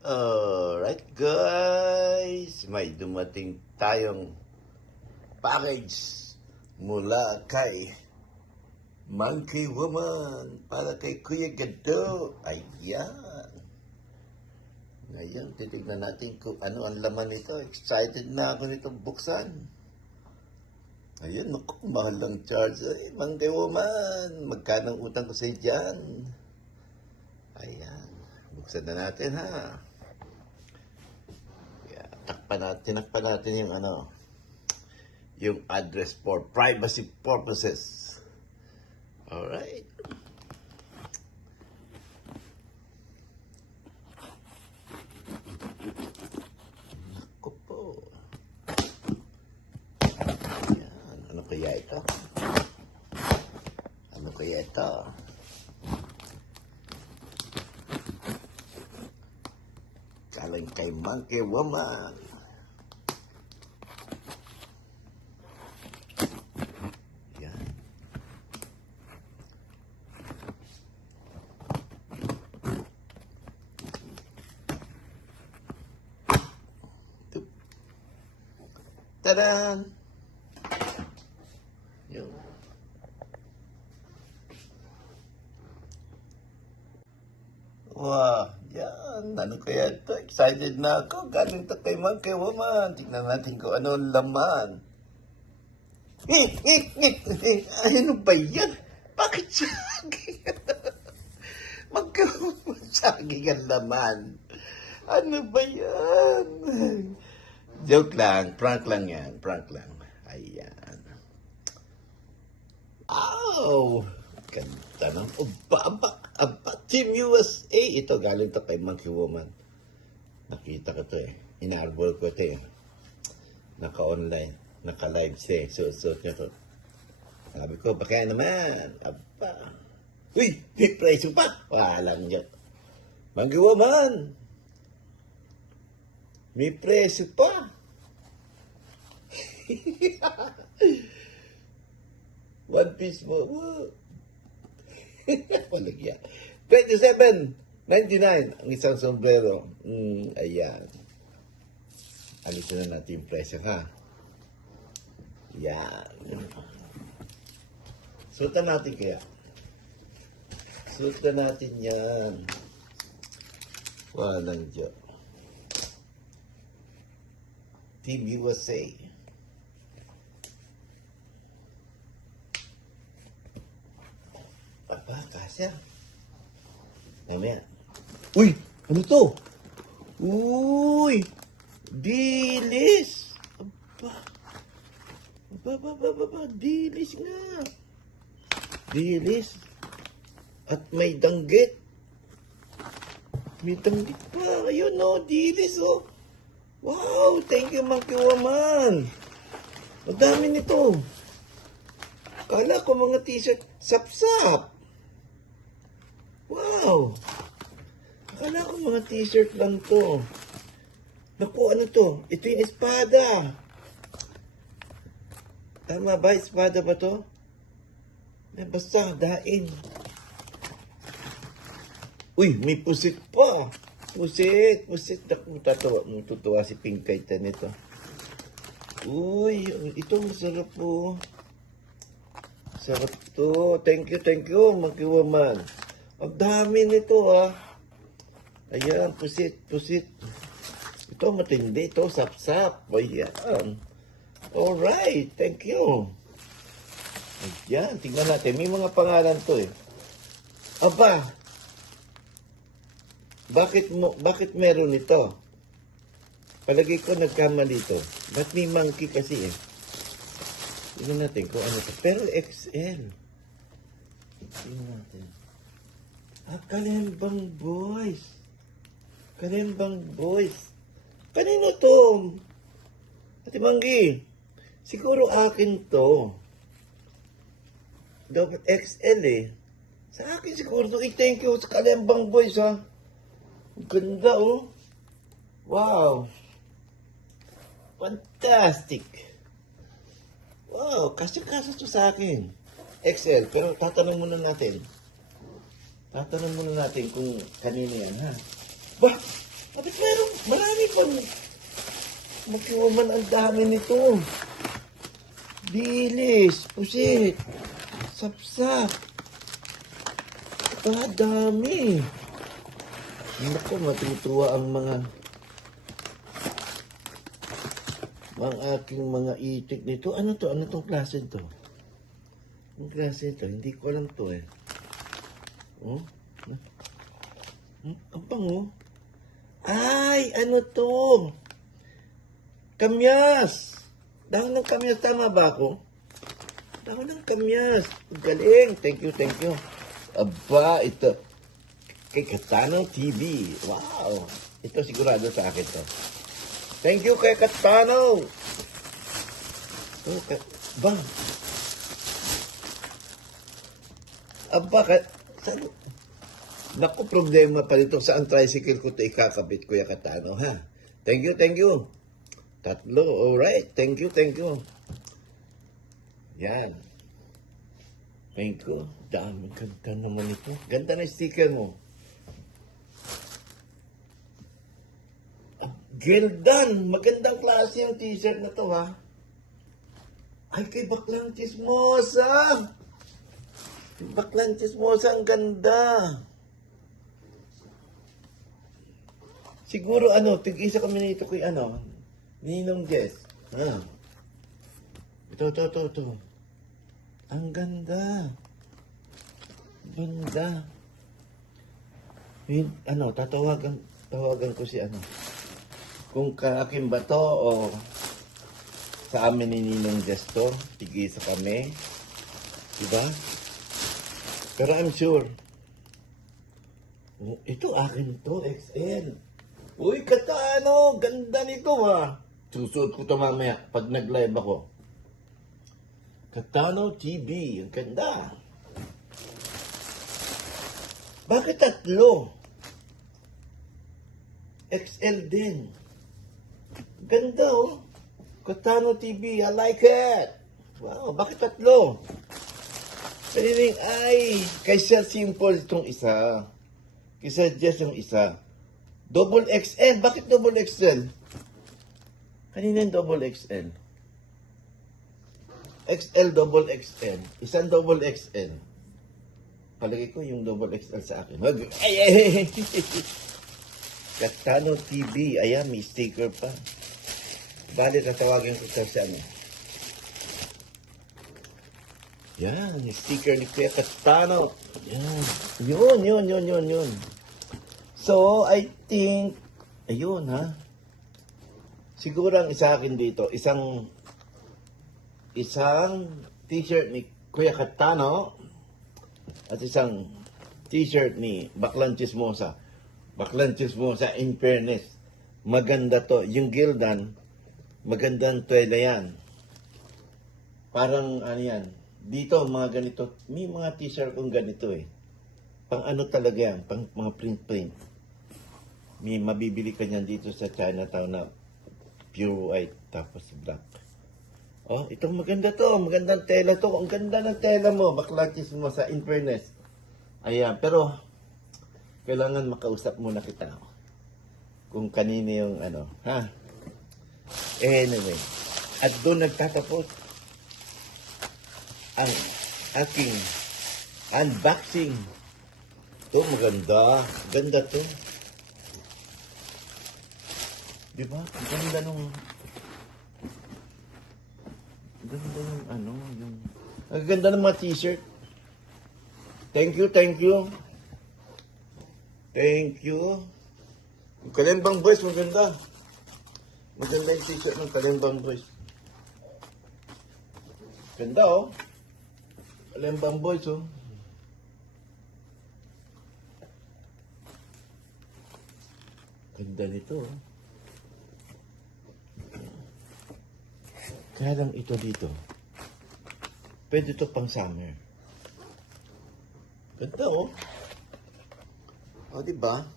Alright guys, may dumating tayong package mula kay Monkey Woman para kay Kuya Gado. Ayan. Ngayon, titignan natin kung ano ang laman nito. Excited na ako nitong buksan. Ayun, naku, mahal lang charge. Ay, Monkey Woman, magkano ang utang ko sa dyan? Ayan, buksan na natin ha. Tinakpan natin yung yung address for privacy purposes. Alright. Naku po. Ayan. Ano kaya ito? Ano kaya ito? Galing kay Monkey Woman. Yan. Tadaan! Yung. Wow, yan. Ano kaya ito? Excited na ako. Galing to kay Monkey Woman. Tignan natin kung ano ang laman. Ano ba yan? Bakit saging? Monkey Woman, saging ang laman. Ano ba yan? Joke lang. Prank lang yan. Prank lang. Ayan. Ow! Ganda ng aba, Team USA. Ito, galing to kay Monkey Woman. Nakita ko to eh. Inarbol ko to eh. Naka-online. Naka-live siya eh. Suot niya to. Sabi ko, baka naman. Aba. Uy! May preso pa! Walang dyan. Monkey Woman! May preso pa! One piece mo. Walang yan. 27.99 ang isang sombrero. Ayan. Alisin na natin yung presyo, ha? Yan. Suotan natin kaya. Suotan natin yan. Walang dyan. Team USA. Aba, kasya. Namaya. Uy! Ano to? Uy! Dilis! Aba, dilis nga. Dilis. At may danggit. May danggit pa. Ayun o, dilis o. Wow! Thank you, Monkey Woman. Ang dami nito. Kala ko mga t-shirt. Sap-sap. Wow! Akala ko mga t-shirt lang to. Naku, ano to? Ito yung espada. Tama ba? Espada ba to? Basta, dain. Uy, may pusit pa. Pusit. Naku, tutuwa si Pinkay nito. Uy, ito masarap po. Sarap to. Thank you, Monkey Woman. Ang dami nito, ha. Ayan, pusit. Ito, matindi. Ito, sap-sap. Ayan. Alright, thank you. Ayan, tingnan natin. May mga pangalan to, eh. Aba, bakit meron ito? Palagay ko nagkamali ito. Ba't may monkey kasi, eh? Tingnan natin kung ano ito. Pero XL. Tingnan natin. Kalembang Boys. Kanino to? Ate Manggi, siguro akin to. Dapat XL eh. Sa akin siguro to. Thank you sa Kalembang Boys, ha. Ganda, oh. Wow. Fantastic. Wow, kasi to sa akin. XL, pero tatanong muna natin kung kanino yan, ha? Bah! Bakit meron? Marami pang magkiwaman ang dami nito. Bilis, pusit, sapsap. Dami. Naku, matutuwa ang aking mga itik nito. Ano to? Ano tong klase to? Ang klase to? Hindi ko alam to eh. Oh? Ang bango. Ay, ano to? Kamyas. Dahon ng kamyas. Tama ba ako? Dahon ng kamyas. Galing. Thank you. Aba, ito. Kay Katano TV. Wow. Ito sigurado sa akin to. Thank you kay Katano. Bang. Aba, saan? Naku, problema pa dito. Saan tricycle ko ito ikakabit, Kuya Katano, ha? Thank you. Tatlo, alright. Thank you. Yan. Thank you. Dami, ganda naman ito. Ganda na sticker mo. Gildan, magandang klase yung t-shirt na to, ha? Ay, kay Baklang Chismosa. Baklang Chismosa, ang ganda. Siguro, tig-isa kami nito kay, Ninong Jess. Ha? Ito. Ang ganda. Ganda. Tatawagan ko si kung kaakin ba to o sa amin ni Ninong Jess to, tig-isa kami. Diba? Pero I'm sure. Ito akin to, XL. Uy, Katano, ganda nito ha. Susuot ko to mamaya pag nag-live ako. Katano TV, ang ganda. Bakit tatlo? XL din. Ganda oh. Katano TV, I like it. Wow, bakit tatlo? Paniling ay, kaysa simple itong isa. Kaysa just yung isa. Double XL, bakit double XL? Kanina yung double XL. XL, double XL. Isang double XL. Palagay ko yung double XL sa akin. Ay! Katano TV. Ayan, may sticker pa. Bali, tatawagin ko sa Yan, yung sticker ni Kuya Katano. Yan. Yun. So, I think, ayun ha. Siguro ang isa akin dito, isang t-shirt ni Kuya Katano at isang t-shirt ni Baklang Chismosa. Baklang Chismosa, in fairness, maganda to. Yung Gildan, magandang tuwela yan. Parang yan. Dito, mga ganito, may mga t-shirt kong ganito eh. Pang talaga yan, pang mga print. May mabibili ka niyan dito sa Chinatown na pure white tapos black. Oh, itong maganda to. Magandang tela to. Ang ganda ng tela mo. Baklachis mo sa in fairness. Ayan. Pero, kailangan makausap muna kita. Kung kanino yung ha? Anyway. At doon nagtatapos ang aking unboxing. Ito, maganda. Ganda to. Diba? Ang ganda nung ang ganda ng mga t-shirt. Thank you. Yung Kalembang Boys, maganda. Maganda yung t-shirt ng Kalembang Boys. Ganda oh. Kalembang Boys oh. Ganda nito oh. Kaya lang ito dito. Pwede ito pang summer. Ganda oh. O, diba?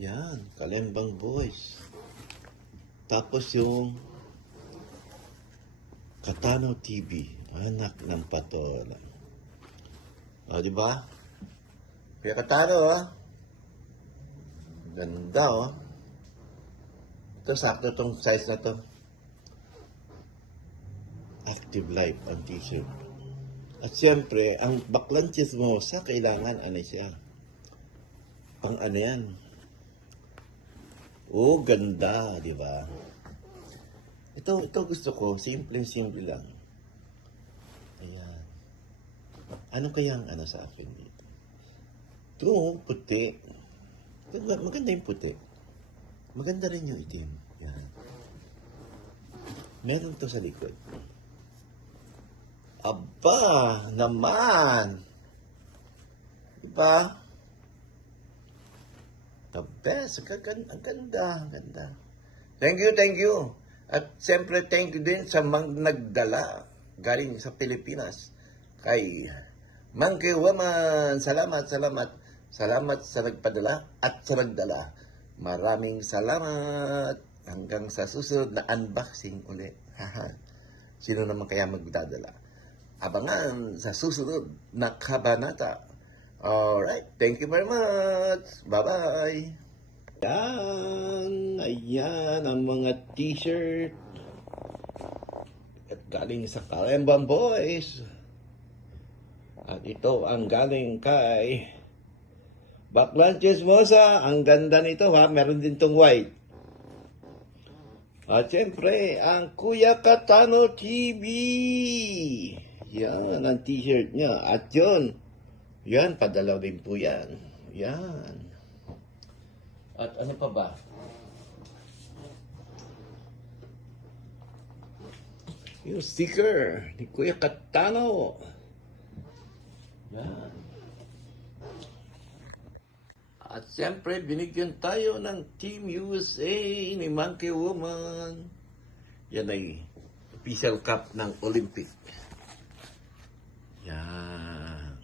Yan, Kalembang Boys. Tapos yung Katano TV. Anak ng patola. O, diba? Kaya Katano, ha? Ganda, oh. Ito, sakto tong size na to. Active Life ang t-shirt. At siyempre, ang baklang chismosa, kailangan ano siya. Pang ano yan. Oh, ganda, di ba? Ito gusto ko, simple lang. Ayan. Ano kayang ano sa akin dito? Ito, puti. Maganda yung puti. Maganda rin yung itim. Yan. Meron to sa likod. Aba, naman. Diba? The best. Ang ganda. Thank you. At siyempre, thank you din sa mga nagdala galing sa Pilipinas. Kay Monkey Woman. Salamat. Salamat sa nagpadala at sa nagdala. Maraming salamat. Hanggang sa susunod na unboxing ulit. Sino naman kaya magdadala? Abangan sa susunod na kabanata. Alright, thank you very much. Bye-bye. Ayan ang mga t-shirt. At galing sa Kalembang Boys. At ito ang galing kay Baklang Chismosa. Ang ganda nito ha. Meron din tong white. At siyempre, ang Kuya Katano TV. Yan ang t-shirt niya. At yun, yan, padala din po yan. Yan. At ano pa ba? Yung sticker ni Kuya Katano. Yan. At siyempre, binigyan tayo ng Team USA ni Monkey Woman. Yan ay official cup ng Olympic. Yan.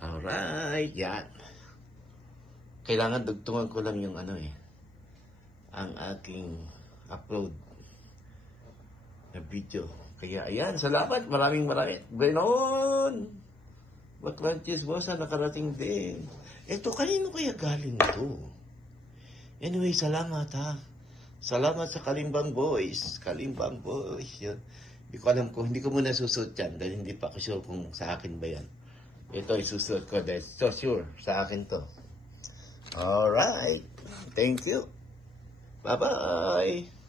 Alright, yan. Kailangan dugtungan ko lang yung ano ang aking upload na video. Kaya ayan, salamat. Maraming. Benon! Baklang Chismosa nakarating din. Eto, kanino kaya galing to? Anyway, salamat ha. Salamat sa Kalimbang Boys. Yun. Hindi ko muna susuot yan dahil hindi pa ako sure kung sa akin ba yan. Ito isusuot ko dahil so sure sa akin to. Alright. Thank you. Bye-bye.